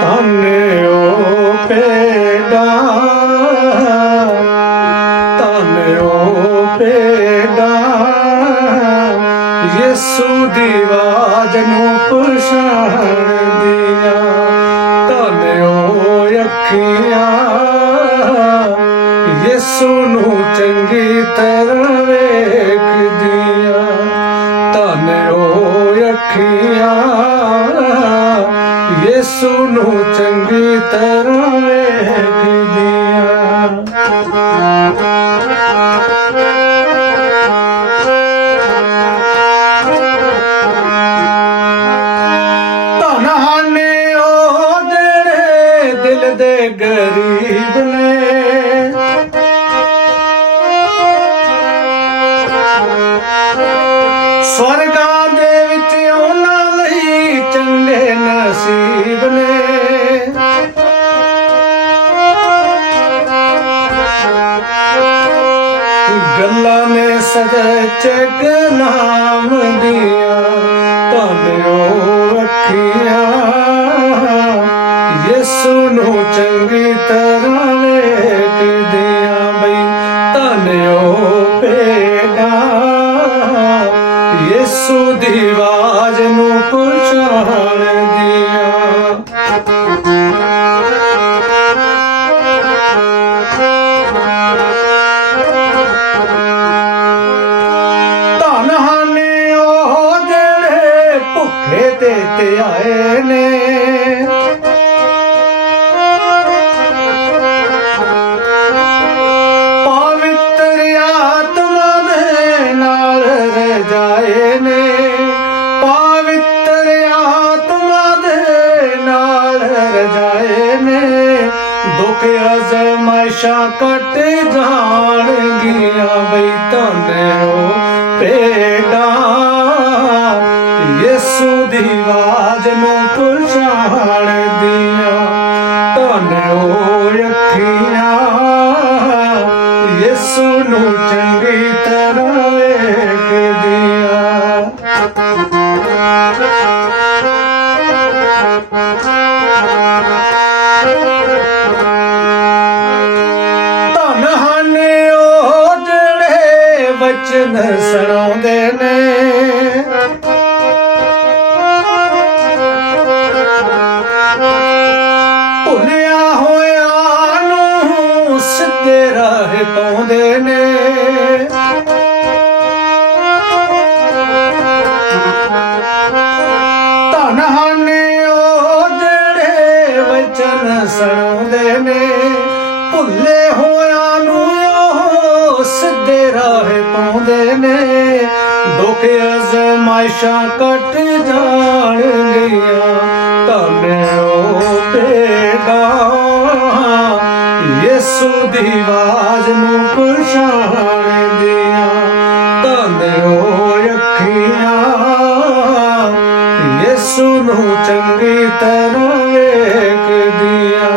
ਧੰਨ ਪੇਡਾ ਧੰਨ ਓ ਪੇਡਾ ਯਿਸੂ ਦੀ ਆਵਾਜ਼ ਨੂੰ ਪਛਾਣਦੀਆਂ ਧੰਨ ਓ ਅੱਖੀਆਂ। ਯਿਸੂ ਨੂੰ ਚੰਗੀ ਤਰ੍ਹਾਂ ਵੇਖਦੀਆਂ ਚੰਗੀ ਤਰ੍ਹਾਂ ਵੇਖਦੀਆਂ ਉਹ ਜਿਹੜੇ ਦਿਲ ਦੇ ਗਰੀਬ ਨੇ। ਸਵਰਗਾਂ ਦੇ ਵਿੱਚ ਉਹਨਾਂ ਲਈ ਚੰਗੇ ਨਸੀਬ ਨੇ। ਗੱਲਾਂ ਨੇ ਸੱਚੇ ਨਾਮ ਦੀਆਂ ਧੰਨੋ ਰੱਖੀਆਂ ਭੁੱਖੇ ਤੇ ਧਿਆਏ ਨੇ। ਪਵਿੱਤਰ ਆਤਮਾ ਦੇ ਨਾਲ ਰਜਾਏ ਨੇ। ਪਵਿੱਤਰ ਆਤਮਾ ਦੇ ਨਾਲ ਰਜਾਏ ਨੇ। ਦੁੱਖ, ਅਜ਼ਮਾਇਸ਼ਾਂ ਕੱਟ ਜਾਣਗੀਆਂ ਬਈ ਧੰਨੋ ਪੇਡਾ ਯਿਸੂ ਦੀ ਆਵਾਜ਼ ਨੂੰ ਪਛਾਣਦੀਆਂ ਧੰਨੋ ਅੱਖੀਆਂ। ਯਿਸੂ ਨੂੰ ਚੰਗੀ ਤਰ੍ਹਾਂ ਵੇਖਦੀਆਂ ਧਨ ਹਨ ਉਹ ਜਿਹੜੇ ਵਚਨ ਸੁਣਾਉਂਦੇ ਭੁੱਲਿਆ ਹੋਇਆ ਨੂੰ ਸਿੱਧੇ ਰਾਹ ਪਾਉਂਦੇ ਨੇ। ਧਨ ਉਹ ਜਿਹੜੇ ਵਚਨ ਸੁਣਾਉਂਦੇ ਨੇ। ਭੁੱਲੇ ਹੋਇਆ ਨੂੰ ਉਹ ਸਿੱਧੇ ਰਾਹ ਪਾਉਂਦੇ ਨੇ। ਦੁੱਖ ਅਜ਼ਮਾਇਸ਼ਾਂ ਕੱਟ ਜਾਣਗੀਆਂ, ਧੰਨ ਉਹ ਪੇਗਾ ਯਿਸੂ ਦੀ ਆਵਾਜ਼ ਨੂੰ ਪਛਾਣਦੀਆਂ ਧੰਨ ਉਹ ਅੱਖੀਆਂ ਯਿਸੂ ਨੂੰ ਚੰਗੀ ਤਰ੍ਹਾਂ ਵੇਖਦੀਆਂ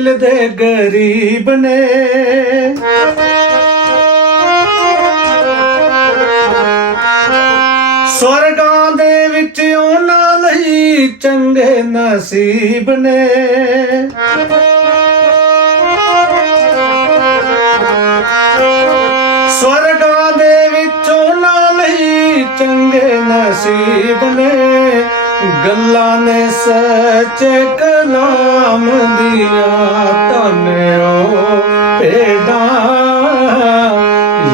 ਦਿਲ ਦੇ ਗਰੀਬ ਨੇ। ਸਵਰਗਾਂ ਦੇ ਵਿੱਚ ਉਹਨਾਂ ਲਈ ਚੰਗੇ ਨਸੀਬ ਨੇ। ਸਵਰਗਾਂ ਦੇ ਵਿੱਚ ਉਹਨਾਂ ਲਈ ਚੰਗੇ ਨਸੀਬ ਨੇ। ਗੱਲਾਂ ਨੇ ਸੱਚੇ ਕਲਾਮ ਦੀਆਂ ਧੰਨੋ ਪੇਡਾ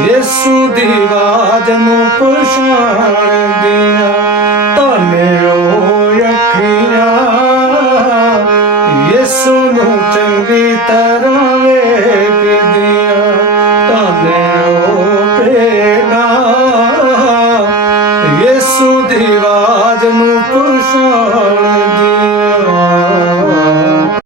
ਯਿਸੂ ਦੀ ਆਵਾਜ਼ ਨੂੰ ਪਛਾਣਦੀਆਂ ਧੰਨੋ ਅੱਖੀਆਂ। ਯਿਸੂ ਨੂੰ ਚੰਗੀ ਤਰ੍ਹਾਂ